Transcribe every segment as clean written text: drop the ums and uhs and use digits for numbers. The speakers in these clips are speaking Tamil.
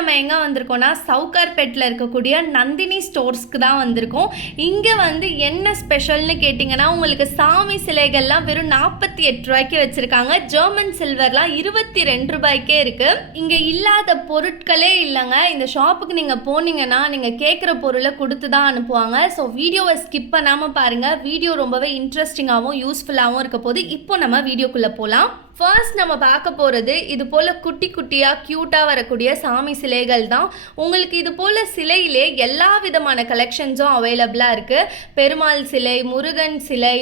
நம்ம எங்கே வந்திருக்கோம்னா சவுகார்பேட்டில் இருக்கக்கூடிய நந்தினி ஸ்டோர்ஸ்க்கு தான் வந்திருக்கோம். இங்கே வந்து என்ன ஸ்பெஷல்னு கேட்டிங்கன்னா உங்களுக்கு சாமி சிலைகள்லாம் வெறும் 48 ரூபாய்க்கு வச்சுருக்காங்க. ஜெர்மன் சில்வர்லாம் 22 ரூபாய்க்கே இருக்குது. இங்கே இல்லாத பொருட்களே இல்லைங்க. இந்த ஷாப்புக்கு நீங்கள் போனீங்கன்னா நீங்கள் கேட்குற பொருளை கொடுத்து தான் அனுப்புவாங்க. ஸோ வீடியோவை ஸ்கிப் பண்ணாமல் பாருங்கள். வீடியோ ரொம்பவே இன்ட்ரெஸ்டிங்காகவும் யூஸ்ஃபுல்லாகவும் இருக்க போது. இப்போ நம்ம வீடியோக்குள்ளே போகலாம். ஃபர்ஸ்ட் நம்ம பார்க்க போகிறது இது போல் குட்டி குட்டியாக க்யூட்டாக வரக்கூடிய சாமி சிலைகள் தான். உங்களுக்கு இது போல் சிலையிலே எல்லா விதமான கலெக்ஷன்ஸும் அவைலபிளாக இருக்குது. பெருமாள் சிலை, முருகன் சிலை,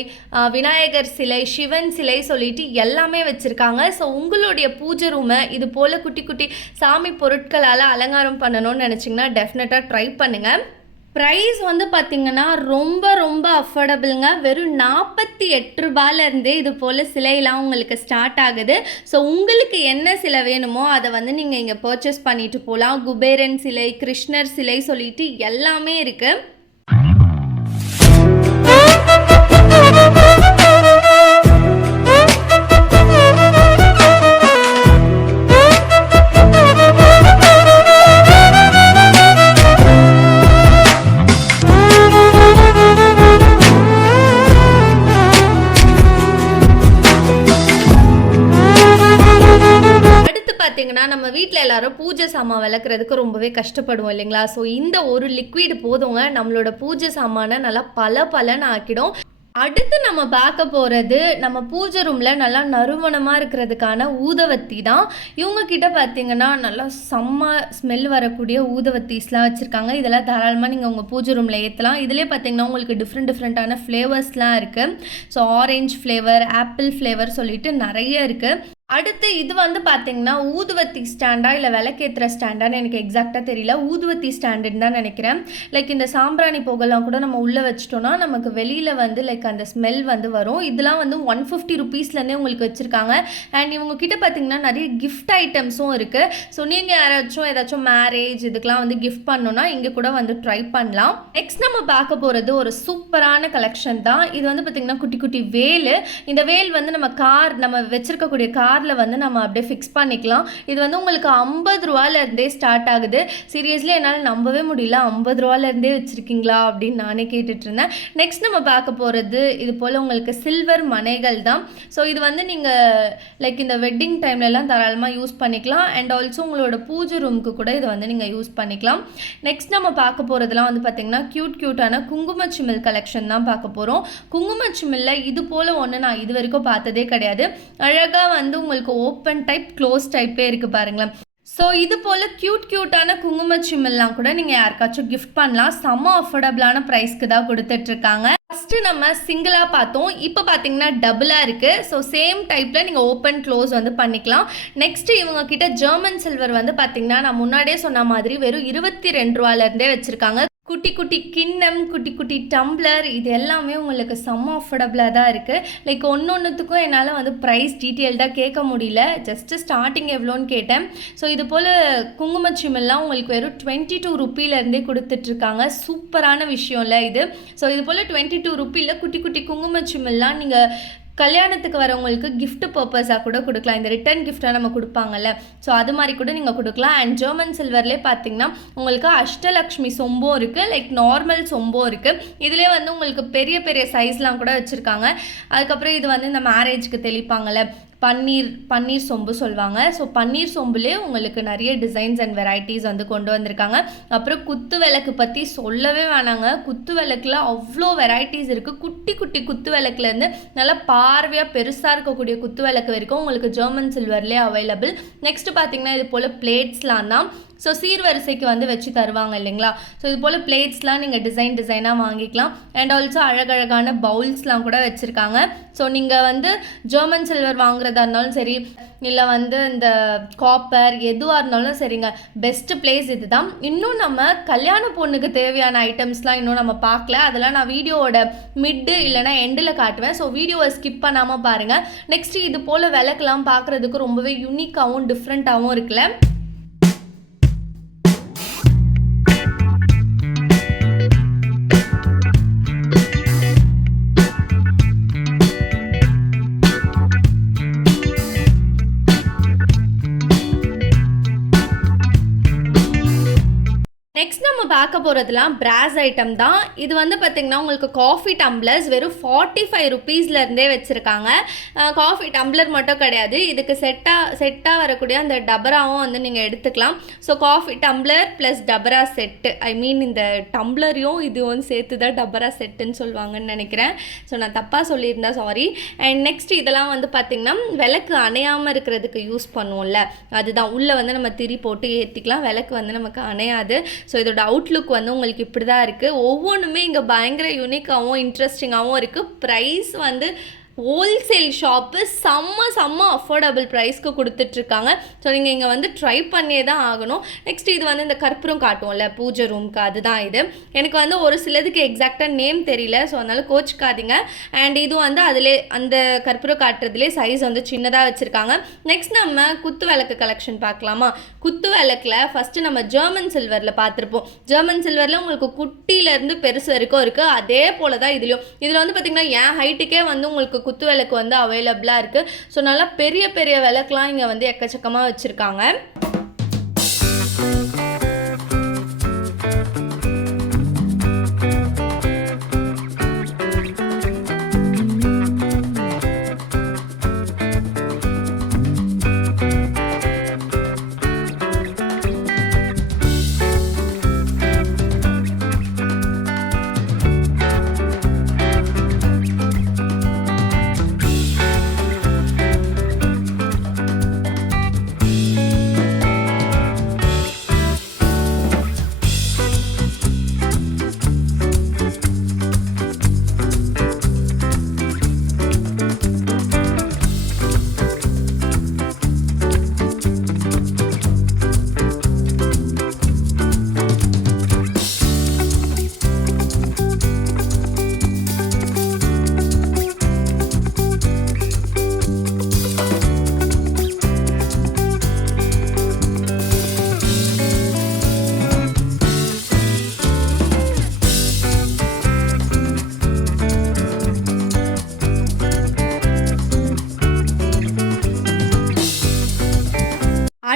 விநாயகர் சிலை, சிவன் சிலை சொல்லிட்டு எல்லாமே வச்சுருக்காங்க. ஸோ உங்களுடைய பூஜை ரூமை இது போல் குட்டி குட்டி சாமி பொருட்களால் அலங்காரம் பண்ணணும்னு நினச்சிங்கன்னா டெஃபினட்டாக ட்ரை பண்ணுங்கள். ப்ரைஸ் வந்து பார்த்திங்கன்னா ரொம்ப அஃபோர்டபுளுங்க. வெறும் 48 ரூபாயிலேருந்தே இது போல் சிலையெல்லாம் உங்களுக்கு ஸ்டார்ட் ஆகுது. ஸோ உங்களுக்கு என்ன சிலை வேணுமோ அதை வந்து நீங்கள் இங்கே பர்ச்சேஸ் பண்ணிட்டு போகலாம். குபேரன் சிலை, கிருஷ்ணர் சிலை சொல்லிட்டு எல்லாமே இருக்குது. பார்த்தீங்கன்னா நம்ம வீட்டில் எல்லாரும் பூஜை சாமான் விளக்குறதுக்கு ரொம்பவே கஷ்டப்படுவோம் இல்லைங்களா? ஸோ இந்த ஒரு லிக்விட் போதுங்க நம்மளோட பூஜை சாமானை நல்லா பலன்னு ஆக்கிடும். அடுத்து நம்ம பார்க்க போகிறது நம்ம பூஜை ரூமில் நல்லா நறுமணமாக இருக்கிறதுக்கான ஊதுவத்தி தான். இவங்கக்கிட்ட பார்த்தீங்கன்னா நல்லா செம்ம ஸ்மெல் வரக்கூடிய ஊதுவத்திஸ்லாம் வச்சுருக்காங்க. இதெல்லாம் தாராளமாக நீங்கள் உங்கள் பூஜை ரூமில் ஏற்றலாம். இதிலே பார்த்தீங்கன்னா உங்களுக்கு டிஃப்ரெண்ட்டான ஃப்ளேவர்ஸ்லாம் இருக்குது. So orange flavour, apple flavour சொல்லிட்டு நிறைய இருக்குது. அடுத்து இது வந்து பார்த்தீங்கன்னா ஊதுவத்தி ஸ்டாண்டா இல்லை விளக்கேற்றுற ஸ்டாண்டான்னு எனக்கு எக்ஸாக்டாக தெரியல. ஊதுவத்தி ஸ்டாண்டுன்னு தான் நினைக்கிறேன். லைக் இந்த சாம்பிராணி புகைலாம் கூட நம்ம உள்ளே வச்சிட்டோன்னா நமக்கு வெளியில் வந்து லைக் அந்த ஸ்மெல் வந்து வரும். இதெல்லாம் வந்து 150 ருபீஸ்லேருந்தே உங்களுக்கு வச்சுருக்காங்க. அண்ட் இவங்கக்கிட்ட பார்த்தீங்கன்னா நிறைய கிஃப்ட் ஐட்டம்ஸும் இருக்குது. ஸோ நீங்கள் ஏதாச்சும் மேரேஜ் இதுக்கெலாம் வந்து கிஃப்ட் பண்ணோன்னா இங்கே கூட வந்து ட்ரை பண்ணலாம். நெக்ஸ்ட் நம்ம பார்க்க போகிறது ஒரு சூப்பரான கலெக்ஷன் தான். இது வந்து பார்த்திங்கன்னா குட்டி குட்டி வேல். இந்த வேல் வந்து நம்ம வச்சுருக்கக்கூடிய காரில் வந்து நம்ம அப்படியே ஃபிக்ஸ் பண்ணிக்கலாம். இது வந்து உங்களுக்கு 50 ரூபாயிலேருந்தே ஸ்டார்ட் ஆகுது. சீரியஸ்லி என்னால் நம்பவே முடியல, 50 ரூபாயிலேருந்தே வச்சுருக்கீங்களா அப்படின்னு நானே கேட்டுட்டு இருந்தேன். நெக்ஸ்ட் நம்ம பார்க்க போகிறது இது போல் உங்களுக்கு சில்வர் மனைகள் தான். ஸோ இது வந்து நீங்கள் லைக் இந்த வெட்டிங் டைம்லலாம் தாராளமாக யூஸ் பண்ணிக்கலாம். அண்ட் ஆல்சோ உங்களோட பூஜை ரூமுக்கு கூட இதை வந்து நீங்கள் யூஸ் பண்ணிக்கலாம். நெக்ஸ்ட் நம்ம பார்க்க போகிறதுலாம் வந்து பார்த்திங்கன்னா க்யூட்டான குங்குமச்சிமில் கலெக்ஷன் தான் பார்க்க போகிறோம். குங்குமச்சிமில்ல இது போல் ஒன்று நான் இது வரைக்கும் பார்த்ததே கிடையாது. அழகாக வந்து உங்களுக்கு ஓப்பன் டைப், க்ளோஸ் டைப்பே இருக்குது பாருங்களேன். ஸோ இது போல் க்யூட்டான குங்குமச்சிமில்லாம் கூட நீங்கள் யாருக்காச்சும் கிஃப்ட் பண்ணலாம். செம்ம அஃபோர்டபுளான ப்ரைஸ்க்கு தான் கொடுத்துட்ருக்காங்க. ஃபஸ்ட்டு நம்ம சிங்கிளாக பார்த்தோம், இப்போ பார்த்தீங்கன்னா டபுளாக இருக்குது. ஸோ சேம் டைப்பில் நீங்கள் ஓப்பன் க்ளோஸ் வந்து பண்ணிக்கலாம். நெக்ஸ்ட்டு இவங்கக்கிட்ட ஜெர்மன் சில்வர் வந்து பார்த்திங்கன்னா நான் முன்னாடியே சொன்ன மாதிரி வெறும் 22 ரூபாயிலேருந்தே வச்சுருக்காங்க. குட்டி குட்டி கிண்ணம், குட்டி குட்டி டம்ளர், இது எல்லாமே உங்களுக்கு செம்ம அஃபோர்டபுளாக தான் இருக்குது. லைக் ஒன்றுத்துக்கும் என்னால் வந்து ப்ரைஸ் டீட்டெயில்டாக கேட்க முடியல. ஜஸ்ட்டு ஸ்டார்டிங் எவ்வளோன்னு கேட்டேன். ஸோ இது போல் குங்குமச்சிமெல்லாம் உங்களுக்கு வெறும் 22 ருபீலேருந்தே கொடுத்துட்ருக்காங்க. சூப்பரான விஷயம்ல இது. ஸோ இது போல் 22 ருபீயில் குட்டி குட்டி குங்குமச்சிமெல்லாம் நீங்கள் கல்யாணத்துக்கு வரவங்களுக்கு கிஃப்ட் பர்பஸாக கூட கொடுக்கலாம். இந்த ரிட்டர்ன் கிஃப்டாக நம்ம கொடுப்பாங்கல்ல, ஸோ அது மாதிரி கூட நீங்கள் கொடுக்கலாம். அண்ட் ஜெர்மன் சில்வர்லேயே பார்த்தீங்கன்னா உங்களுக்கு அஷ்டலக்ஷ்மி சொம்பும் இருக்குது, லைக் நார்மல் சொம்பும் இருக்குது. இதிலே வந்து உங்களுக்கு பெரிய சைஸ்லாம் கூட வச்சுருக்காங்க. அதுக்கப்புறம் இது வந்து இந்த மேரேஜ்க்கு தெளிப்பாங்கள்ல பன்னீர் சொம்பு சொல்லுவாங்க. ஸோ பன்னீர் சொம்புலே உங்களுக்கு நிறைய டிசைன்ஸ் அண்ட் வெரைட்டிஸ் வந்து கொண்டு வந்திருக்காங்க. அப்புறம் குத்து விளக்கு பற்றி சொல்லவே வேணாங்க. குத்து விளக்குல அவ்வளோ வெரைட்டிஸ் இருக்குது. குட்டி குத்து விளக்குலேருந்து நல்லா பார்வையாக பெருசாக இருக்கக்கூடிய குத்து விளக்கு வரைக்கும் உங்களுக்கு ஜெர்மன் சில்வர்லேயே அவைலபிள். நெக்ஸ்ட் பார்த்தீங்கன்னா இது போல் பிளேட்ஸ்லாம் தான். ஸோ சீர்வரிசைக்கு வந்து வச்சு தருவாங்க இல்லைங்களா? ஸோ இது போல் பிளேட்ஸ்லாம் நீங்கள் டிசைனாக வாங்கிக்கலாம். அண்ட் ஆல்சோ அழகழகான பவுல்ஸ்லாம் கூட வச்சுருக்காங்க. ஸோ நீங்கள் வந்து ஜெர்மன் சில்வர் வாங்குறதா இருந்தாலும் சரி, இல்லை வந்து இந்த காப்பர் எதுவாக இருந்தாலும் சரிங்க, பெஸ்ட்டு பிளேஸ் இது தான். இன்னும் நம்ம கல்யாண பொண்ணுக்கு தேவையான ஐட்டம்ஸ்லாம் இன்னும் நம்ம பார்க்கல. அதெல்லாம் நான் வீடியோவோட மிட்டு இல்லைனா எண்டில் காட்டுவேன். ஸோ வீடியோவை ஸ்கிப் பண்ணாமல் பாருங்கள். நெக்ஸ்ட்டு இது போல் விளக்கெல்லாம் பார்க்குறதுக்கு ரொம்பவே யூனிக்காகவும் டிஃப்ரெண்ட்டாகவும் இருக்குல்ல. பார்க்க போகிறதுலாம் பிராஸ் ஐட்டம் தான். இது வந்து பார்த்திங்கன்னா உங்களுக்கு காஃபி டம்ளர்ஸ் வெறும் 45 ருபீஸ்லேருந்தே வச்சுருக்காங்க. காஃபி டம்ளர் மட்டும் கிடையாது, இதுக்கு செட்டாக வரக்கூடிய அந்த டபராவும் வந்து நீங்கள் எடுத்துக்கலாம். ஸோ காஃபி டம்ளர் ப்ளஸ் டபரா செட்டு, ஐ மீன் இந்த டம்ளரையும் இதுவும் சேர்த்து தான் டபரா செட்டுன்னு சொல்லுவாங்கன்னு நினைக்கிறேன். ஸோ நான் தப்பாக சொல்லியிருந்தேன், சாரி. அண்ட் நெக்ஸ்ட் இதெல்லாம் வந்து பார்த்திங்கன்னா விளக்கு அணையாமல் இருக்கிறதுக்கு யூஸ் பண்ணுவோம்ல, அதுதான். உள்ளே வந்து நம்ம திரி போட்டு ஏற்றிக்கலாம், விளக்கு வந்து நமக்கு அணையாது. ஸோ இதோட அவுட்லுக் வந்து உங்களுக்கு இப்படி தான் இருக்குது. ஒவ்வொன்றுமே இங்கே பயங்கர யூனிக்காகவும் இன்ட்ரெஸ்டிங்காகவும் இருக்குது. ப்ரைஸ் வந்து ஹோல்சேல் ஷாப்பு செம்ம அஃபோர்டபுள் ப்ரைஸ்க்கு கொடுத்துட்ருக்காங்க. ஸோ நீங்கள் இங்கே வந்து ட்ரை பண்ணியே தான் ஆகணும். நெக்ஸ்ட் இது வந்து இந்த கற்பூரம் காட்டுவோம்ல பூஜை ரூமுக்கு, அதுதான் இது. எனக்கு வந்து ஒரு சிலதுக்கு எக்ஸாக்டாக நேம் தெரியல, ஸோ அதனால் கோச்சிக்காதீங்க. அண்ட் இது வந்து அதிலே அந்த கற்பூரம் காட்டுறதுலேயே சைஸ் வந்து சின்னதாக வச்சுருக்காங்க. நெக்ஸ்ட் நம்ம குத்து விளக்கு கலெக்ஷன் பார்க்கலாமா? குத்து விளக்கில் ஃபஸ்ட்டு நம்ம ஜெர்மன் சில்வரில் பார்த்துருப்போம். ஜெர்மன் சில்வரில் உங்களுக்கு குட்டியிலேருந்து பெருசு வரைக்கும் இருக்குது. அதே போல் தான் இதுலேயும். இதில் வந்து பார்த்திங்கன்னா என் ஹைட்டுக்கே வந்து உங்களுக்கு குத்து விளக்கு வந்து அவைலபிளாக இருக்குது. ஸோ நல்லா பெரிய பெரிய விளக்குலாம் இங்கே வந்து எக்கச்சக்கமாக வச்சுருக்காங்க.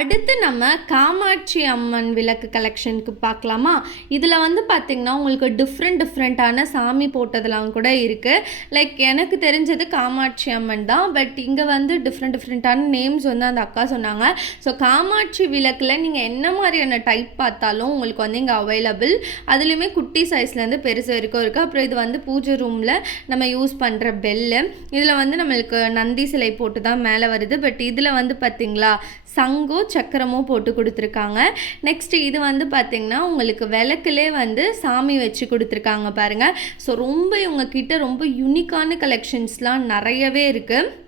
அடுத்து நம்ம காமாட்சி அம்மன் விளக்கு கலெக்ஷனுக்கு பார்க்கலாமா? இதில் வந்து பார்த்திங்கன்னா உங்களுக்கு டிஃப்ரெண்ட்டான சாமி போட்டதெல்லாம் கூட இருக்குது. லைக் எனக்கு தெரிஞ்சது காமாட்சி அம்மன் தான், பட் இங்கே வந்து டிஃப்ரெண்ட்டான நேம்ஸ் வந்து அந்த அக்கா சொன்னாங்க. ஸோ காமாட்சி விளக்கில் நீங்கள் என்ன மாதிரியான டைப் பார்த்தாலும் உங்களுக்கு வந்து இங்கே அவைலபிள். அதுலேயுமே குட்டி சைஸ்லேருந்து பெருசு வரைக்கும் இருக்குது. அப்புறம் இது வந்து பூஜை ரூமில் நம்ம யூஸ் பண்ணுற பெல்லு. இதில் வந்து நம்மளுக்கு நந்தி சிலை போட்டு தான் மேலே வருது. பட் இதில் வந்து பார்த்திங்களா சங்கோ சக்கரமோ போட்டு கொடுத்துருக்காங்க. நெக்ஸ்ட் இது வந்து பார்த்திங்கன்னா உங்களுக்கு விளக்குலே வந்து சாமி வச்சு கொடுத்துருக்காங்க பாருங்கள். ஸோ ரொம்ப இவங்கக்கிட்ட ரொம்ப யூனிக்கான கலெக்ஷன்ஸ்லாம் நிறையவே இருக்குது.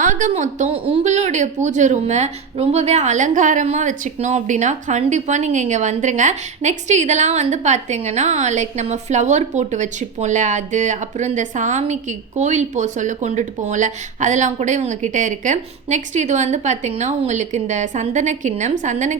ஆக மொத்தம் உங்களுடைய பூஜை ரூமை ரொம்பவே அலங்காரமாக வச்சுக்கணும் அப்படின்னா கண்டிப்பாக நீங்கள் இங்கே வந்துடுங்க. நெக்ஸ்ட்டு இதெல்லாம் வந்து பார்த்திங்கன்னா லைக் நம்ம ஃப்ளவர் போட்டு வச்சுப்போம்ல அது, அப்புறம் இந்த சாமிக்கு கோயில் சொல்ல கொண்டுட்டு போவோம்ல அதெல்லாம் கூட இவங்கக்கிட்ட இருக்குது. நெக்ஸ்ட் இது வந்து பார்த்திங்கன்னா உங்களுக்கு இந்த சந்தன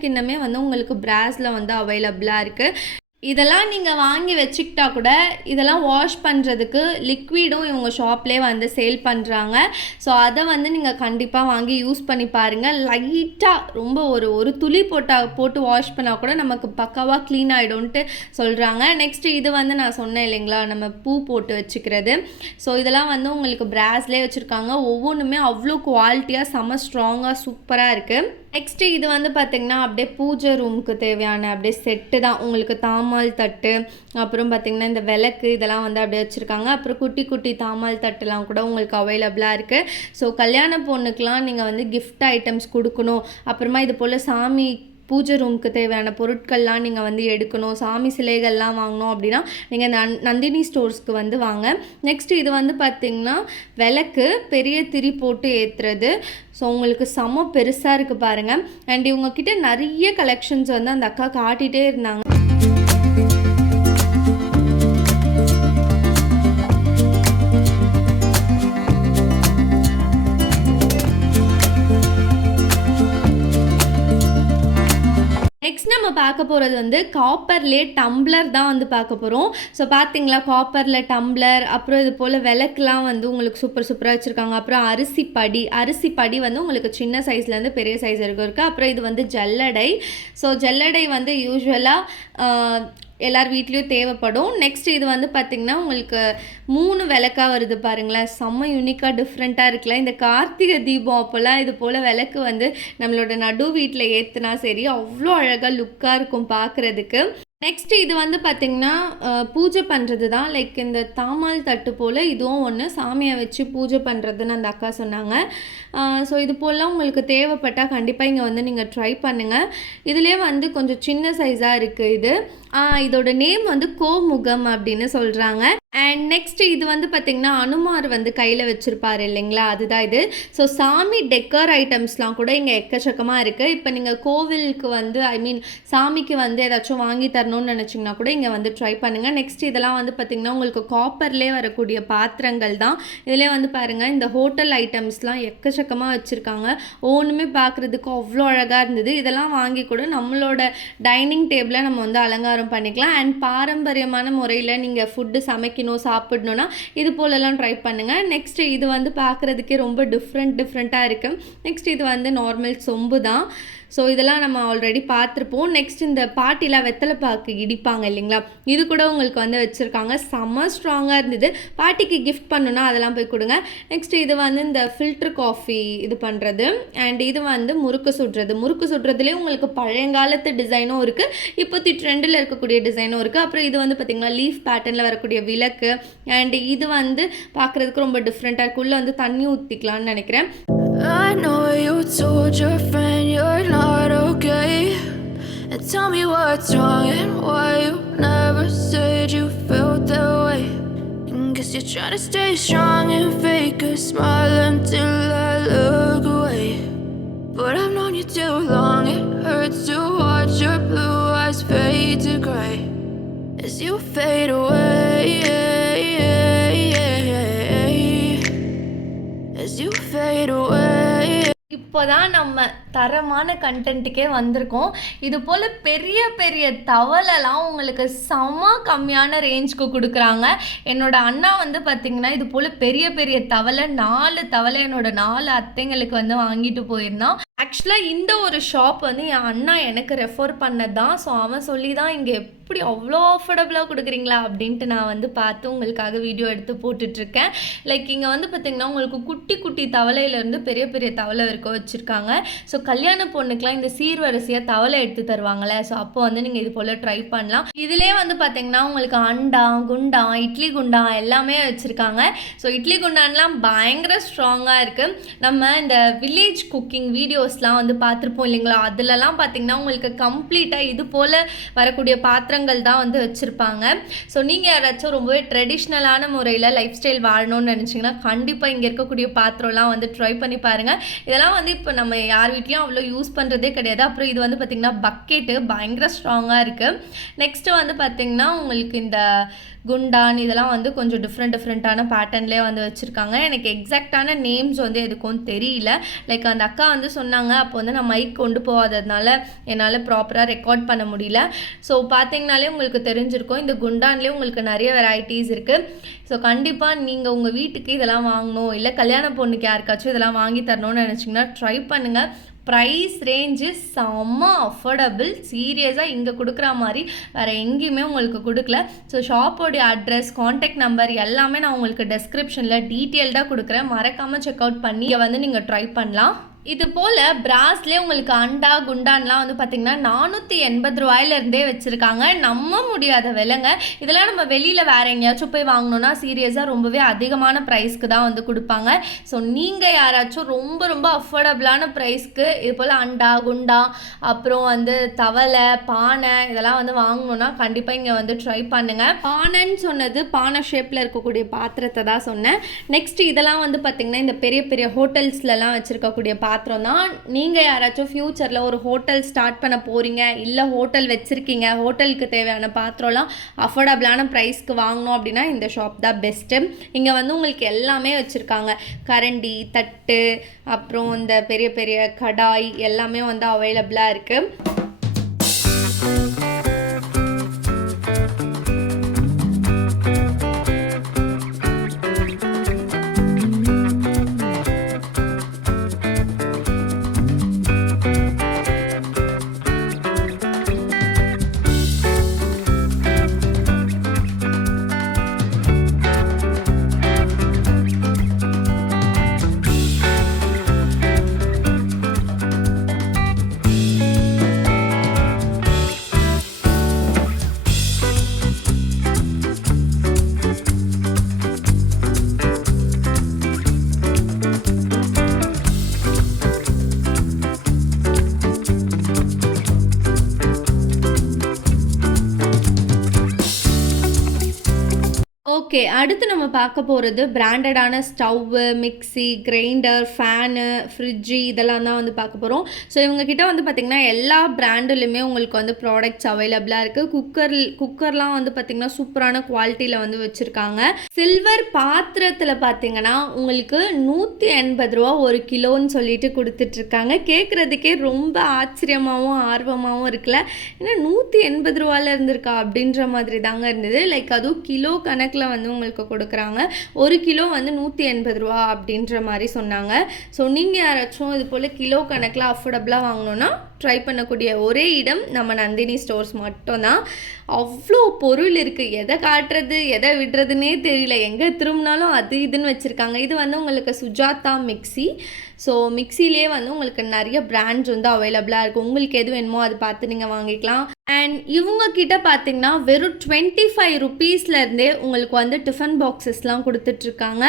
கிண்ணமே வந்து உங்களுக்கு பிராஸில் வந்து அவைலபிளாக இருக்குது. இதெல்லாம் நீங்கள் வாங்கி வச்சுக்கிட்டா கூட இதெல்லாம் வாஷ் பண்ணுறதுக்கு லிக்விடும் இவங்க ஷாப்லேயே வந்து சேல் பண்ணுறாங்க. ஸோ அதை வந்து நீங்கள் கண்டிப்பாக வாங்கி யூஸ் பண்ணி பாருங்கள். லைட்டாக ரொம்ப ஒரு துளி போட்டு வாஷ் பண்ணால் கூட நமக்கு பக்காவாக க்ளீன் ஆகிடும்ன்ட்டு சொல்கிறாங்க. நெக்ஸ்ட்டு இது வந்து நான் சொன்னேன் இல்லைங்களா நம்ம பூ போட்டு வச்சுக்கிறது. ஸோ இதெல்லாம் வந்து உங்களுக்கு பிராஸ்லேயே வச்சுருக்காங்க. ஒவ்வொன்றுமே அவ்வளோ குவாலிட்டியாக செம்ம ஸ்ட்ராங்காக சூப்பராக இருக்குது. நெக்ஸ்ட்டு இது வந்து பார்த்திங்கன்னா அப்படியே பூஜை ரூமுக்கு தேவையான அப்படியே செட்டு தான். உங்களுக்கு தாமால் தட்டு, அப்புறம் பார்த்திங்கன்னா இந்த விளக்கு இதெல்லாம் வந்து அப்படியே வச்சுருக்காங்க. அப்புறம் குட்டி தாமால் தட்டுலாம் கூட உங்களுக்கு அவைலபிளாக இருக்குது. ஸோ கல்யாண பொண்ணுக்கெலாம் நீங்கள் வந்து கிஃப்ட் ஐட்டம்ஸ் கொடுக்கணும், அப்புறமா இது போல் சாமி பூஜை ரூமுக்கு தேவையான பொருட்கள்லாம் நீங்கள் வந்து எடுக்கணும், சாமி சிலைகள்லாம் வாங்கணும் அப்படின்னா நீங்கள் நந்தினி ஸ்டோர்ஸ்க்கு வந்து வாங்க. நெக்ஸ்ட் இது வந்து பார்த்திங்கன்னா விளக்கு பெரிய திரி போட்டு ஏற்றுறது. ஸோ உங்களுக்கு செம்ம பெருசாக இருக்குது பாருங்கள். அண்ட் இவங்கக்கிட்ட நிறைய கலெக்ஷன்ஸ் வந்து அந்த அக்கா காட்டிகிட்டே இருந்தாங்க. நெக்ஸ்ட் நம்ம பார்க்க போகிறது வந்து காப்பர்லேயே டம்ளர் தான் வந்து பார்க்க போகிறோம். ஸோ பார்த்தீங்களா காப்பரில் டம்ளர், அப்புறம் இது போல் விளக்குலாம் வந்து உங்களுக்கு சூப்பராக வச்சுருக்காங்க. அப்புறம் அரிசி படி வந்து உங்களுக்கு சின்ன சைஸ்லேருந்து பெரிய சைஸ் வரைக்கும் இருக்குது. அப்புறம் இது வந்து ஜல்லடை. ஸோ ஜல்லடை வந்து யூஸ்வலாக எல்லார் வீட்லேயும் தேவைப்படும். நெக்ஸ்ட் இது வந்து பார்த்திங்கன்னா உங்களுக்கு 3 விளக்கா வருது பாருங்களேன், செம்ம யூனிக்காக டிஃப்ரெண்ட்டாக இருக்குல்ல. இந்த கார்த்திகை தீபம் அப்போல்லாம் இது போல் விளக்கு வந்து நம்மளோட நடு வீட்டில் ஏற்றுனா சரி அவ்வளோ அழகாக லுக்காக இருக்கும் பார்க்குறதுக்கு. நெக்ஸ்ட்டு இது வந்து பார்த்திங்கன்னா பூஜை பண்ணுறது தான். லைக் இந்த தாமால் தட்டு போல் இதுவும் ஒன்று சாமியை வச்சு பூஜை பண்ணுறதுன்னு அந்த அக்கா சொன்னாங்க. ஸோ இது போலலாம் உங்களுக்கு தேவைப்பட்டால் கண்டிப்பாக இங்கே வந்து நீங்கள் ட்ரை பண்ணுங்கள். இதுலேயே வந்து கொஞ்சம் சின்ன சைஸாக இருக்குது இது. இதோட நேம் வந்து கோமுகம் அப்படின்னு சொல்கிறாங்க. அண்ட் நெக்ஸ்ட் இது வந்து பார்த்திங்கன்னா அனுமார் வந்து கையில் வச்சுருப்பார் இல்லைங்களா, அதுதான் இது. ஸோ சாமி டெக்கர் ஐட்டம்ஸ்லாம் கூட இங்கே எக்கச்சக்கமாக இருக்குது. இப்போ நீங்கள் கோவிலுக்கு வந்து சாமிக்கு வந்து ஏதாச்சும் வாங்கி தரணும்னு நினச்சிங்கன்னா கூட இங்கே வந்து ட்ரை பண்ணுங்கள். நெக்ஸ்ட் இதெல்லாம் வந்து பார்த்திங்கன்னா உங்களுக்கு காப்பர்லேயே வரக்கூடிய பாத்திரங்கள் தான். இதிலே வந்து பாருங்கள் இந்த ஹோட்டல் ஐட்டம்ஸ்லாம் எக்கச்சக்கமாக வச்சுருக்காங்க. ஒன்றுமே பார்க்குறதுக்கு அவ்வளோ அழகாக இருந்தது. இதெல்லாம் வாங்கி கூட நம்மளோட டைனிங் டேபிளை நம்ம வந்து அலங்காரம் பண்ணிக்கலாம். அண்ட் பாரம்பரியமான முறையில் நீங்கள் ஃபுட்டு சாப்பிடணும்னா இது போலலாம் ட்ரை பண்ணுங்கள். நெக்ஸ்ட் இது வந்து பார்க்குறதுக்கே ரொம்ப டிஃப்ரெண்ட்டாக இருக்குது. நெக்ஸ்ட் இது வந்து நார்மல் சொம்பு தான். ஸோ இதெல்லாம் நம்ம ஆல்ரெடி பார்த்துருப்போம். நெக்ஸ்ட் இந்த பாட்டிலாம் வெத்தலை பாக்கு இடிப்பாங்க இல்லைங்களா, இது கூட உங்களுக்கு வந்து வச்சுருக்காங்க. செம்ம ஸ்ட்ராங்காக இருந்தது. பாட்டிக்கு கிஃப்ட் பண்ணுன்னா அதெல்லாம் போய் கொடுங்க. நெக்ஸ்ட் இது வந்து இந்த ஃபில்டர் காஃபி இது பண்ணுறது. அண்ட் இது வந்து முறுக்கு சுடுறதுலேயே உங்களுக்கு பழையங்காலத்து டிசைனும் இருக்குது, இப்போத்தி ட்ரெண்டில் இருக்கக்கூடிய டிசைனும் இருக்குது. அப்புறம் இது வந்து பார்த்திங்கன்னா லீஃப் பேட்டர்னில் வரக்கூடிய விளக்கு. அண்ட் இது வந்து பார்க்குறதுக்கு ரொம்ப டிஃப்ரெண்ட்டாக இருக்குது. உள்ளே வந்து தண்ணி ஊற்றிக்கலான்னு நினைக்கிறேன். I know you told your friend you're not okay, and tell me what's wrong and why you never said you felt that way. And guess you're trying to stay strong and fake a smile until I look away. But I've known you too long, it hurts to watch your blue eyes fade to gray as you fade away, as you fade away. இப்போ தான் நம்ம தரமான கண்டென்ட்டுக்கே வந்திருக்கோம். இது போல் பெரிய பெரிய தவளைலாம் உங்களுக்கு செம கம்மியான ரேஞ்சுக்கு கொடுக்குறாங்க. என்னோட அண்ணா வந்து பார்த்திங்கன்னா இது போல் பெரிய பெரிய தவளை 4 தவளை என்னோட 4 அத்தைங்களுக்கு வந்து வாங்கிட்டு போயிருந்தான். ஆக்சுவலாக இந்த ஒரு ஷாப் வந்து என் அண்ணா எனக்கு ரெஃபர் பண்ணது தான். ஸோ அவன் சொல்லி தான் இங்கே எப்படி அவ்வளோ அஃபோர்டபுளாக கொடுக்குறீங்களா அப்படின்ட்டு நான் வந்து பார்த்து உங்களுக்காக வீடியோ எடுத்து போட்டுட்ருக்கேன். லைக் இங்கே வந்து பார்த்திங்கன்னா உங்களுக்கு குட்டி குட்டி தவளையிலேருந்து பெரிய பெரிய தவளை வரைக்கும் வச்சுருக்காங்க. ஸோ கல்யாண பொண்ணுக்கெலாம் இந்த சீர்வரிசையாக தவளை எடுத்து தருவாங்களே, ஸோ அப்போ வந்து நீங்கள் இது போல் ட்ரை பண்ணலாம். இதிலே வந்து பார்த்திங்கன்னா உங்களுக்கு அண்டா குண்டா இட்லி குண்டா எல்லாமே வச்சுருக்காங்க. ஸோ இட்லி குண்டான்லாம் பயங்கர ஸ்ட்ராங்காக இருக்குது. நம்ம இந்த வில்லேஜ் குக்கிங் வீடியோஸ்லாம் வந்து பார்த்துருப்போம் இல்லைங்களா, அதுலலாம் பார்த்திங்கன்னா உங்களுக்கு கம்ப்ளீட்டாக இது போல் வரக்கூடிய பாத்திரங்கள் தான் வந்து வச்சுருப்பாங்க. ஸோ நீங்கள் யாராச்சும் ரொம்பவே ட்ரெடிஷ்னலான முறையில் லைஃப் ஸ்டைல் வாழணும்னு நினச்சிங்கன்னா கண்டிப்பாக இங்கே இருக்கக்கூடிய பாத்திரம்லாம் வந்து ட்ரை பண்ணி பாருங்கள். இதெல்லாம் வந்து இப்போ நம்ம யார் வீட்லேயும் அவ்வளோ யூஸ் பண்ணுறதே கிடையாது. அப்புறம் இது வந்து பார்த்திங்கன்னா பக்கெட்டு பயங்கர ஸ்ட்ராங்காக இருக்குது. நெக்ஸ்ட்டு வந்து பார்த்திங்கன்னா உங்களுக்கு இந்த குண்டான் இதெல்லாம் வந்து கொஞ்சம் டிஃப்ரெண்ட்டான பேட்டர்ன்லேயே வந்து வச்சுருக்காங்க. எனக்கு எக்ஸாக்டான நேம்ஸ் வந்து எதுக்கும் தெரியல. லைக் அந்த அக்கா வந்து சொன்னாங்க, அப்போ வந்து நான் மைக் கொண்டு போகாததுனால என்னால் ப்ராப்பராக ரெக்கார்ட் பண்ண முடியல. ஸோ பார்த்தீங்கனாலே உங்களுக்கு தெரிஞ்சிருக்கும், இந்த குண்டான்லேயே உங்களுக்கு நிறைய வெரைட்டிஸ் இருக்குது. ஸோ கண்டிப்பாக நீங்கள் உங்கள் வீட்டுக்கு இதெல்லாம் வாங்கணும், இல்லை கல்யாண பொண்ணுக்கு யாருக்காச்சும் இதெல்லாம் வாங்கி தரணும்னு நினச்சிங்கன்னா ட்ரை பண்ணுங்கள். ப்ரைஸ் ரேஞ்சு செம்ம அஃபோர்டபுள். சீரியஸாக இங்கே கொடுக்குற மாதிரி வேறு எங்கேயுமே உங்களுக்கு கொடுக்கல. ஸோ ஷாப்போடைய அட்ரஸ், காண்டாக்ட் நம்பர் எல்லாமே நான் உங்களுக்கு டெஸ்கிரிப்ஷனில் டீட்டெயில்டாக கொடுக்குறேன். மறக்காமல் செக் அவுட் பண்ணி இங்கே வந்து நீங்கள் ட்ரை பண்ணலாம். இது போல் பிராஸ்லேயே உங்களுக்கு அண்டா குண்டான்லாம் வந்து பார்த்திங்கன்னா 480 ரூபாயிலேருந்தே வச்சுருக்காங்க. நம்ப முடியாத விலைங்க. இதெல்லாம் நம்ம வெளியில் வேறு எங்கேயாச்சும் போய் வாங்கினோன்னா சீரியஸாக ரொம்பவே அதிகமான ப்ரைஸ்க்கு தான் வந்து கொடுப்பாங்க. ஸோ நீங்கள் யாராச்சும் ரொம்ப அஃபோர்டபுளான ப்ரைஸ்க்கு இது போல் அண்டா குண்டா அப்புறம் வந்து தவளை பானை இதெல்லாம் வந்து வாங்கணுன்னா கண்டிப்பாக இங்கே வந்து ட்ரை பண்ணுங்கள். பானைன்னு சொன்னது பானை ஷேப்பில் இருக்கக்கூடிய பாத்திரத்தை தான் சொன்னேன். நெக்ஸ்ட் இதெல்லாம் வந்து பார்த்திங்கன்னா இந்த பெரிய பெரிய ஹோட்டல்ஸ்லலாம் வச்சுருக்கக்கூடிய பாத்திரம் தான். நீங்கள் யாராச்சும் ஃப்யூச்சரில் ஒரு ஹோட்டல் ஸ்டார்ட் பண்ண போகிறீங்க, இல்லை ஹோட்டல் வச்சுருக்கீங்க, ஹோட்டலுக்கு தேவையான பாத்திரம்லாம் அஃபோர்டபுளான ப்ரைஸ்க்கு வாங்கணும் அப்படின்னா இந்த ஷாப் தான் பெஸ்ட்டு. இங்கே வந்து உங்களுக்கு எல்லாமே வச்சுருக்காங்க. கரண்டி, தட்டு, அப்புறம் இந்த பெரிய பெரிய கடாய் எல்லாமே வந்து அவைலபிளாக இருக்குது. ஓகே, அடுத்து நம்ம பார்க்க போகிறது பிராண்டடான stove, mixie, grinder, fan, fridge இதெல்லாம் தான் வந்து பார்க்க போகிறோம். ஸோ இவங்கக்கிட்ட வந்து பார்த்திங்கன்னா எல்லா பிராண்டுலையுமே உங்களுக்கு வந்து ப்ராடக்ட்ஸ் அவைலபிளாக இருக்குது. குக்கர்லாம் வந்து பார்த்திங்கன்னா சூப்பரான குவாலிட்டியில் வந்து வச்சுருக்காங்க. சில்வர் பாத்திரத்தில் பார்த்திங்கன்னா உங்களுக்கு 180 ரூபா ஒரு கிலோன்னு சொல்லிட்டு கொடுத்துட்ருக்காங்க. கேட்குறதுக்கே ரொம்ப ஆச்சரியமாகவும் ஆர்வமாகவும் இருக்குல்ல. ஏன்னா 180 ரூபாயில் இருந்திருக்கா அப்படின்ற மாதிரி தாங்க இருந்தது. லைக் அதுவும் கிலோ கணக்கில் வந்து உங்களுக்கு கொடுக்குறாங்க. ஒரு கிலோ வந்து 180 ரூபா அப்படின்ற மாதிரி சொன்னாங்க. ஸோ நீங்கள் யாராச்சும் இது போல் கிலோ கணக்கில் அஃபோர்டபுளாக வாங்கணுன்னா ட்ரை பண்ணக்கூடிய ஒரே இடம் நம்ம நந்தினி ஸ்டோர்ஸ் மட்டும்தான். அவ்வளோ பொருள் இருக்குது, எதை காட்டுறது எதை விடுறதுனே தெரியல. எங்கே திரும்பினாலும் அது இதுன்னு வச்சுருக்காங்க. இது வந்து உங்களுக்கு சுஜாதா மிக்ஸி. ஸோ மிக்ஸிலே வந்து உங்களுக்கு நிறைய பிராண்ட்ஸ் வந்து அவைலபிளாக இருக்குது. உங்களுக்கு எது வேணுமோ அது பார்த்து நீங்கள் வாங்கிக்கலாம். அண்ட் இவங்கக்கிட்ட பார்த்திங்கன்னா வெறும் 25 ருப்பீஸ்லேருந்தே உங்களுக்கு வந்து டிஃபன் பாக்ஸஸ்லாம் கொடுத்துட்ருக்காங்க.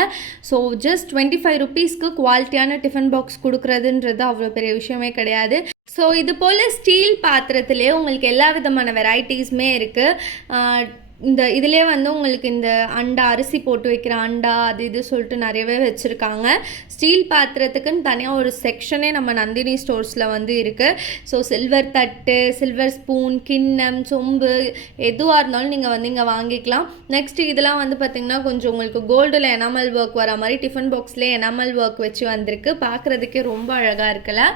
ஸோ ஜஸ்ட் 25 ருப்பீஸ்க்கு குவாலிட்டியான டிஃபன் பாக்ஸ் கொடுக்குறதுன்றது அவ்வளோ பெரிய விஷயமே கிடையாது. ஸோ இது போல் ஸ்டீல் பாத்திரத்திலே உங்களுக்கு எல்லா விதமான வெரைட்டிஸுமே இருக்குது. இந்த இதிலே வந்து உங்களுக்கு இந்த அண்டா, அரிசி போட்டு வைக்கிற அண்டா, அது இது சொல்லிட்டு நிறையவே வச்சுருக்காங்க. ஸ்டீல் பாத்திரத்துக்குன்னு தனியாக ஒரு செக்ஷனே நம்ம நந்தினி ஸ்டோர்ஸில் வந்து இருக்குது. ஸோ சில்வர் தட்டு, சில்வர் ஸ்பூன், கிண்ணம், சொம்பு எதுவாக இருந்தாலும் நீங்கள் வந்து இங்கே வாங்கிக்கலாம். நெக்ஸ்ட்டு இதெல்லாம் வந்து பார்த்திங்கன்னா கொஞ்சம் உங்களுக்கு கோல்டில் எனாமல் ஒர்க் வர மாதிரி டிஃபன் பாக்ஸ்லேயே எனாமல் ஒர்க் வச்சு வந்திருக்கு. பார்க்குறதுக்கே ரொம்ப அழகாக இருக்குல்ல.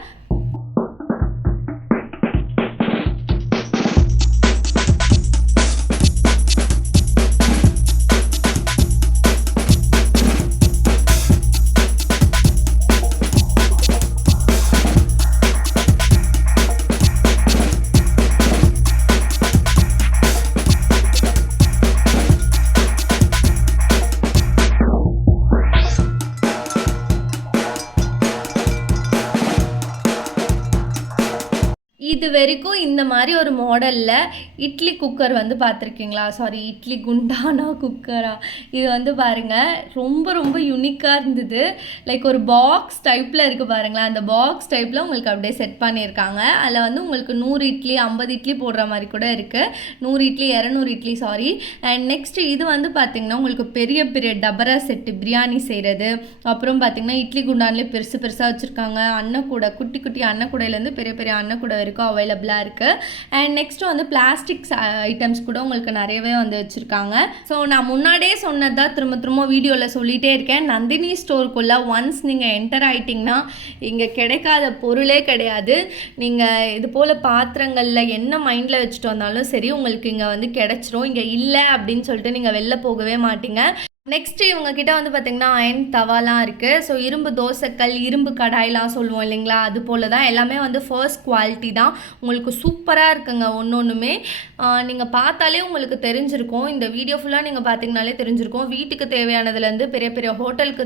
இது வரைக்கும் இந்த மாதிரி ஒரு மாடலில் இட்லி குக்கர் வந்து பார்த்துருக்கீங்களா? சாரி, இட்லி குண்டானா குக்கரா? இது வந்து பாருங்கள் ரொம்ப ரொம்ப யூனிக்காக இருந்தது. லைக் ஒரு பாக்ஸ் டைப்பில் இருக்குது பாருங்களேன். அந்த பாக்ஸ் டைப்பில் உங்களுக்கு அப்படியே செட் பண்ணியிருக்காங்க. அதில் வந்து உங்களுக்கு 100 இட்லி 50 இட்லி போடுற மாதிரி கூட இருக்குது. 100 idli 200 idli sorry. And next இது வந்து பார்த்திங்கன்னா உங்களுக்கு பெரிய பெரிய டபரா செட்டு பிரியாணி செய்கிறது. அப்புறம் பார்த்திங்கன்னா இட்லி குண்டான்லேயே பெருசு பெருசாக வச்சுருக்காங்க. அன்னக்கூடை, குட்டி குட்டி அன்னக்கூடையிலேருந்து பெரிய பெரிய அன்னக்கூடை வரைக்கும் அவைலபிளாக இருக்குது. அண்ட் நெக்ஸ்ட்டு வந்து பிளாஸ்டிக்ஸ் ஐட்டம்ஸ் கூட உங்களுக்கு நிறையவே வந்து வச்சுருக்காங்க. ஸோ நான் முன்னாடியே சொன்னதான் திரும்ப திரும்ப வீடியோவில் சொல்லிகிட்டே இருக்கேன். நந்தினி ஸ்டோருக்குள்ளே ஒன்ஸ் நீங்கள் என்டர் ஆகிட்டிங்கன்னா இங்கே கிடைக்காத பொருளே கிடையாது. நீங்கள் இது போல் பாத்திரங்களில் என்ன மைண்டில் வச்சுட்டு வந்தாலும் சரி உங்களுக்கு இங்கே வந்து கிடச்சிரும். இங்கே இல்லை அப்படின்னு சொல்லிட்டு நீங்கள் வெளில போகவே மாட்டீங்க. நெக்ஸ்ட்டு இவங்கக்கிட்ட வந்து பார்த்திங்கன்னா அயன் தவாலாம் இருக்குது. ஸோ இரும்பு தோசைக்கல், இரும்பு கடாயெலாம் சொல்லுவோம் இல்லைங்களா, அது போல் தான் எல்லாமே வந்து ஃபர்ஸ்ட் குவாலிட்டி தான். உங்களுக்கு சூப்பராக இருக்குங்க. ஒன்றுமே நீங்கள் பார்த்தாலே உங்களுக்கு தெரிஞ்சிருக்கும். இந்த வீடியோ ஃபுல்லாக நீங்கள் பார்த்திங்கனாலே தெரிஞ்சிருக்கும். வீட்டுக்கு தேவையானதுலேருந்து பெரிய பெரிய ஹோட்டலுக்கு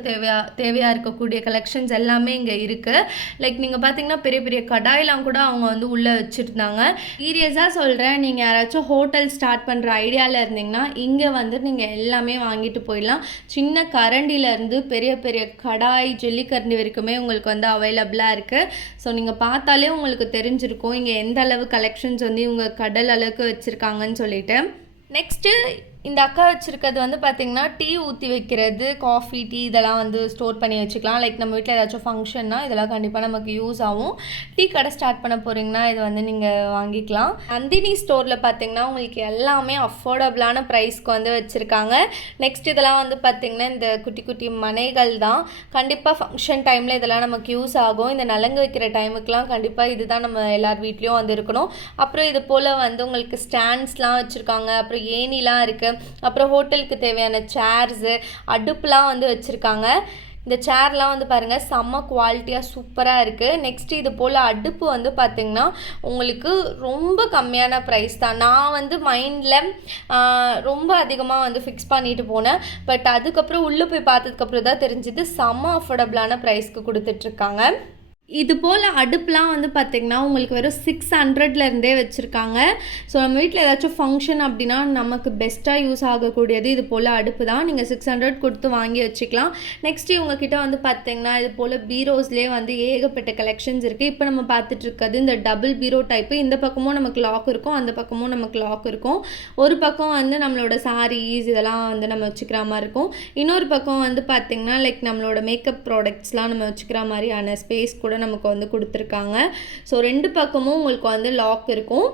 தேவையாக இருக்கக்கூடிய கலெக்ஷன்ஸ் எல்லாமே இங்கே இருக்குது. லைக் நீங்கள் பார்த்திங்கன்னா பெரிய பெரிய கடாயெலாம் கூட அவங்க வந்து உள்ளே வச்சுருந்தாங்க. சீரியஸாக சொல்கிறேன், நீங்கள் யாராச்சும் ஹோட்டல் ஸ்டார்ட் பண்ணுற ஐடியாவில் இருந்தீங்கன்னா இங்கே வந்து நீங்கள் எல்லாமே வாங்கிட்டு போயிடலாம். சின்ன கரண்டிலேருந்து பெரிய பெரிய கடாய், ஜல்லிக்கரண்டி வரைக்குமே உங்களுக்கு வந்து அவைலபிளாக இருக்குது. ஸோ நீங்கள் பார்த்தாலே உங்களுக்கு தெரிஞ்சிருக்கும் இங்கே எந்த அளவு கலெக்ஷன்ஸ் வந்து இவங்க கடல் அளவுக்கு வச்சுருக்காங்கன்னு சொல்லிட்டு. நெக்ஸ்ட்டு இந்த அக்கா வச்சுருக்கிறது வந்து பார்த்திங்கன்னா டீ ஊற்றி வைக்கிறது, காஃபி, டீ இதெல்லாம் வந்து ஸ்டோர் பண்ணி வச்சுக்கலாம். லைக் நம்ம வீட்டில் ஏதாச்சும் ஃபங்க்ஷன்னா இதெல்லாம் கண்டிப்பாக நமக்கு யூஸ் ஆகும். டீ கடை ஸ்டார்ட் பண்ண போகிறீங்கன்னா இது வந்து நீங்கள் வாங்கிக்கலாம். நந்தினி ஸ்டோரில் பார்த்திங்கன்னா உங்களுக்கு எல்லாமே அஃபோர்டபுளான ப்ரைஸ்க்கு வந்து வச்சுருக்காங்க. நெக்ஸ்ட் இதெல்லாம் வந்து பார்த்திங்கன்னா இந்த குட்டி குட்டி மனைகள் தான். கண்டிப்பாக ஃபங்க்ஷன் டைமில் இதெல்லாம் நமக்கு யூஸ் ஆகும். இந்த நலங்கு வைக்கிற டைமுக்கெலாம் கண்டிப்பாக இதுதான் நம்ம எல்லார் வீட்லேயும் வந்து இருக்கணும். அப்புறம் இது போல் வந்து உங்களுக்கு ஸ்டாண்ட்ஸ்லாம் வச்சுருக்காங்க. அப்புறம் ஏணிலாம் இருக்குது. அப்புறம் ஹோட்டலுக்கு தேவையான சேர்ஸு, அடுப்புலாம் வந்து வச்சுருக்காங்க. இந்த சேர்லாம் வந்து பாருங்கள் செம்ம குவாலிட்டியாக சூப்பராக இருக்குது. நெக்ஸ்ட் இது போல் அடுப்பு வந்து பார்த்திங்கன்னா உங்களுக்கு ரொம்ப கம்மியான ப்ரைஸ் தான். நான் வந்து மைண்டில் ரொம்ப அதிகமாக வந்து ஃபிக்ஸ் பண்ணிட்டு போனேன். பட் அதுக்கப்புறம் உள்ளே போய் பார்த்ததுக்கப்புறம் தான் தெரிஞ்சுது செம்ம அஃபோர்டபுளான ப்ரைஸ்க்கு கொடுத்துட்ருக்காங்க. இது போல் அடுப்புலாம் வந்து பார்த்திங்கன்னா உங்களுக்கு வெறும் 600லேருந்தே வச்சுருக்காங்க. ஸோ நம்ம வீட்டில் ஏதாச்சும் ஃபங்க்ஷன் அப்படின்னா நமக்கு பெஸ்ட்டாக யூஸ் ஆகக்கூடியது இது போல் அடுப்பு தான். நீங்கள் 600 கொடுத்து வாங்கி வச்சுக்கலாம். நெக்ஸ்ட்டு இவங்கக்கிட்ட வந்து பார்த்திங்கன்னா இது போல் பீரோஸ்லேயே வந்து ஏகப்பட்ட கலெக்ஷன்ஸ் இருக்குது. இப்போ நம்ம பார்த்துட்ருக்கிறது இந்த டபுள் பீரோ டைப்பு. இந்த பக்கமும் நமக்கு லாக் இருக்கும், அந்த பக்கமும் நமக்கு லாக் இருக்கும். ஒரு பக்கம் வந்து நம்மளோட சாரீஸ் இதெல்லாம் வந்து நம்ம வச்சுக்கிற மாதிரி இருக்கும். இன்னொரு பக்கம் வந்து பார்த்திங்கன்னா லைக் நம்மளோட மேக்கப் ப்ராடக்ட்ஸ்லாம் நம்ம வச்சுக்கிற மாதிரியான ஸ்பேஸ் கூட நமக்கு வந்து கொடுத்துருக்காங்க. ஸோ 2 பக்கமும் உங்களுக்கு வந்து லாக் இருக்கும்.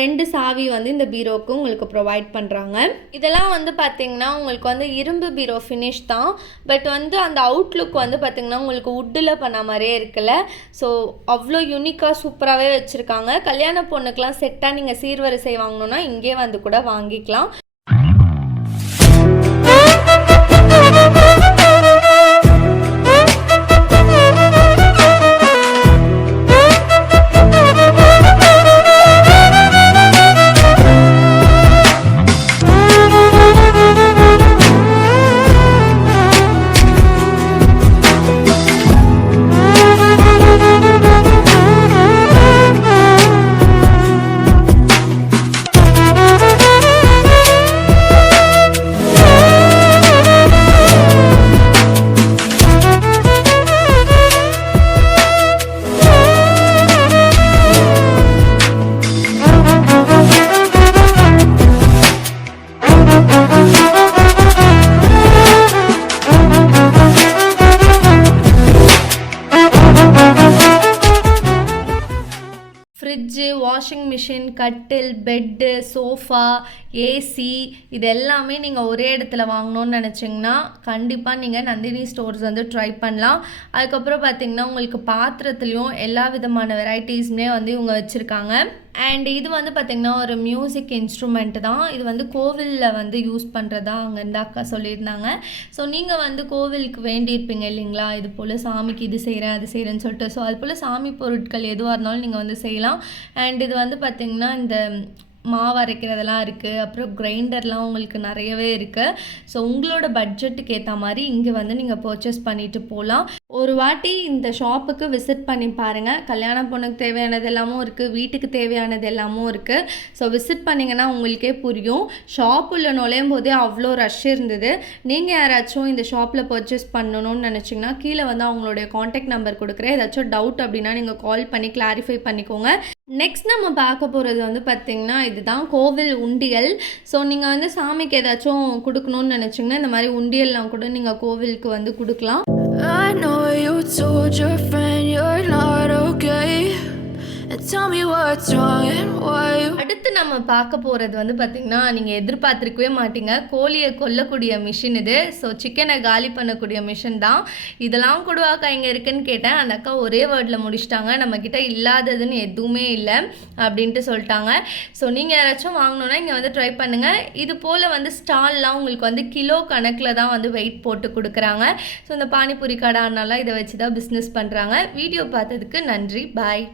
2 சாவி வந்து இந்த பீரோவுக்கு உங்களுக்கு ப்ரொவைட் பண்ணுறாங்க. இதெல்லாம் வந்து பார்த்திங்கன்னா உங்களுக்கு வந்து இரும்பு பீரோ ஃபினிஷ் தான். பட் வந்து அந்த அவுட்லுக் வந்து பார்த்திங்கன்னா உங்களுக்கு வுட்டில் பண்ண மாதிரியே இருக்குல்ல. ஸோ அவ்வளோ யூனிக்காக சூப்பராகவே வச்சுருக்காங்க. கல்யாண பொண்ணுக்கெலாம் செட்டாக நீங்கள் சீர்வரிசை வாங்கணுன்னா இங்கே வந்து கூட வாங்கிக்கலாம். ஃப்ரிட்ஜு, வாஷிங் மிஷின், கட்டில், பெட்டு, சோஃபா, ஏசி இது எல்லாமே நீங்கள் ஒரே இடத்துல வாங்கணும்னு நினச்சிங்கன்னா கண்டிப்பாக நீங்கள் நந்தினி ஸ்டோர்ஸ் வந்து ட்ரை பண்ணலாம். அதுக்கப்புறம் பார்த்திங்கன்னா உங்களுக்கு பாத்திரத்துலேயும் எல்லா விதமான வெரைட்டிஸுமே வந்து இவங்க வச்சுருக்காங்க. அண்ட் இது வந்து பார்த்திங்கன்னா ஒரு மியூசிக் இன்ஸ்ட்ருமெண்ட் தான். இது வந்து கோவிலில் வந்து யூஸ் பண்ணுறதா அங்கே இந்த அக்கா சொல்லியிருந்தாங்க. ஸோ நீங்கள் வந்து கோவிலுக்கு வேண்டியிருப்பீங்க இல்லைங்களா, இது போல் சாமிக்கு இது செய்கிறேன் அது செய்கிறேன்னு சொல்லிட்டு. ஸோ அது போல் சாமி பொருட்கள் எதுவாக இருந்தாலும் நீங்கள் வந்து செய்யலாம். அண்ட் இது வந்து பார்த்திங்கன்னா இந்த மாவு அரைக்கிறதெல்லாம் இருக்குது, அப்புறம் கிரைண்டர்லாம் உங்களுக்கு நிறையவே இருக்குது. ஸோ உங்களோட பட்ஜெட்டுக்கு ஏற்ற மாதிரி இங்கே வந்து நீங்கள் பர்ச்சேஸ் பண்ணிட்டு போகலாம். ஒரு வாட்டி இந்த ஷாப்புக்கு விசிட் பண்ணி பாருங்கள். கல்யாண பொண்ணுக்கு தேவையானது எல்லாமும் இருக்குது, வீட்டுக்கு தேவையானது எல்லாமும் இருக்குது. ஸோ விசிட் பண்ணிங்கன்னா உங்களுக்கே புரியும். ஷாப்புள்ள நுழையும் போதே அவ்வளோ ரஷ் இருந்தது. நீங்கள் யாராச்சும் இந்த ஷாப்பில் பர்ச்சேஸ் பண்ணணும்னு நினச்சிங்கன்னா கீழே வந்து அவங்களுடைய காண்டாக்ட் நம்பர் கொடுக்குறேன். ஏதாச்சும் டவுட் அப்படின்னா நீங்கள் கால் பண்ணி கிளாரிஃபை பண்ணிக்கோங்க. நெக்ஸ்ட் நம்ம பார்க்க போகிறது வந்து பார்த்திங்கன்னா இதுதான் கோவில் உண்டியல். ஸோ நீங்கள் வந்து சாமிக்கு ஏதாச்சும் கொடுக்கணும்னு நினச்சிங்கன்னா இந்த மாதிரி உண்டியல்லாம் கூட நீங்கள் கோவிலுக்கு வந்து கொடுக்கலாம். I know you told your friend you're not okay, and tell me what's wrong and why you. அடுத்து நம்ம பார்க்க போகிறது வந்து பார்த்திங்கன்னா நீங்கள் எதிர்பார்த்துருக்கவே மாட்டீங்க. கோழியை கொல்லக்கூடிய மிஷின் இது. ஸோ சிக்கனை காலி பண்ணக்கூடிய மிஷின் தான். இதெல்லாம் கூடவாக்கா இங்கே இருக்குன்னு கேட்டேன். அந்த அக்கா ஒரே வேர்டில் முடிச்சிட்டாங்க, நம்மக்கிட்ட இல்லாததுன்னு எதுவுமே இல்லை அப்படின்ட்டு சொல்லிட்டாங்க. ஸோ நீங்கள் யாராச்சும் வாங்கணுன்னா இங்கே வந்து ட்ரை பண்ணுங்கள். இது போல் வந்து ஸ்டால்லாம் உங்களுக்கு வந்து கிலோ கணக்கில் தான் வந்து வெயிட் போட்டு கொடுக்குறாங்க. ஸோ இந்த பானிபூரி கடைனால இதை வச்சு தான் பிஸ்னஸ் பண்ணுறாங்க. வீடியோ பார்த்ததுக்கு நன்றி. பாய்.